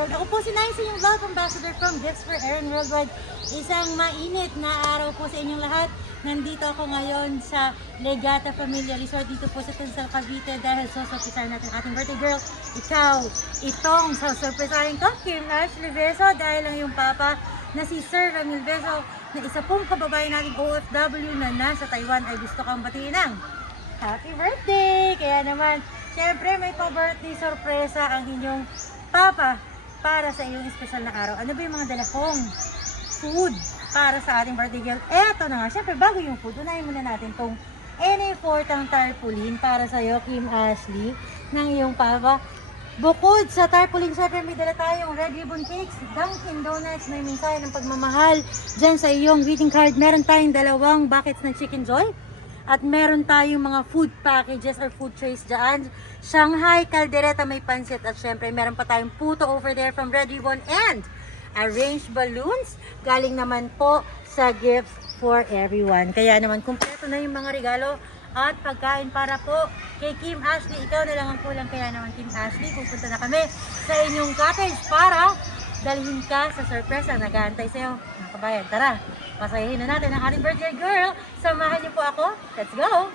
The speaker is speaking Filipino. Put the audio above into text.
World. Ako po si Nancy, yung Love Ambassador from Gifts for Aaron Worldwide. Isang mainit na araw po sa inyong lahat. Nandito ako ngayon sa Legata Familia Resort dito po sa Tunsal, Cavite dahil susurprisahin natin ating birthday girl. Ikaw, itong susurprisahin ko, Kim Ashley Beso, dahil ang iyong papa na si Sir Ramil Beso na isa pong kababayan nating OFW na nasa Taiwan ay gusto kang batiin ng happy birthday! Kaya naman, syempre may pa-birthday sorpresa ang inyong papa para sa iyong espesyal na araw. Ano ba yung mga dala kong food para sa ating birthday girl? Eto na nga, syempre bago yung food, unahin muna natin tong NA4 tarpaulin para sa iyo, Kim Ashley, ng iyong papa. Bukod sa tarpaulin, syempre may dala tayong red ribbon cakes, Dunkin Donuts, may mensahe ng pagmamahal dyan sa iyong greeting card. Meron tayong dalawang buckets ng Chicken Joy. At meron tayong mga food packages or food trays dyan. Shanghai, caldereta, may pansit. At syempre, meron pa tayong puto over there from Red Ribbon and arranged balloons. Galing naman po sa Gifts for Everyone. Kaya naman, kumpleto na yung mga regalo at pagkain para po kay Kim Ashley. Ikaw na lang ang kulang. Kaya naman, Kim Ashley, pupunta na kami sa inyong cottage para dalhin ka sa surprise ang nag-aantay sa'yo. Mga kabayan, tara! Masayahin na natin ang ating birthday girl. Samahan niyo po ako. Let's go!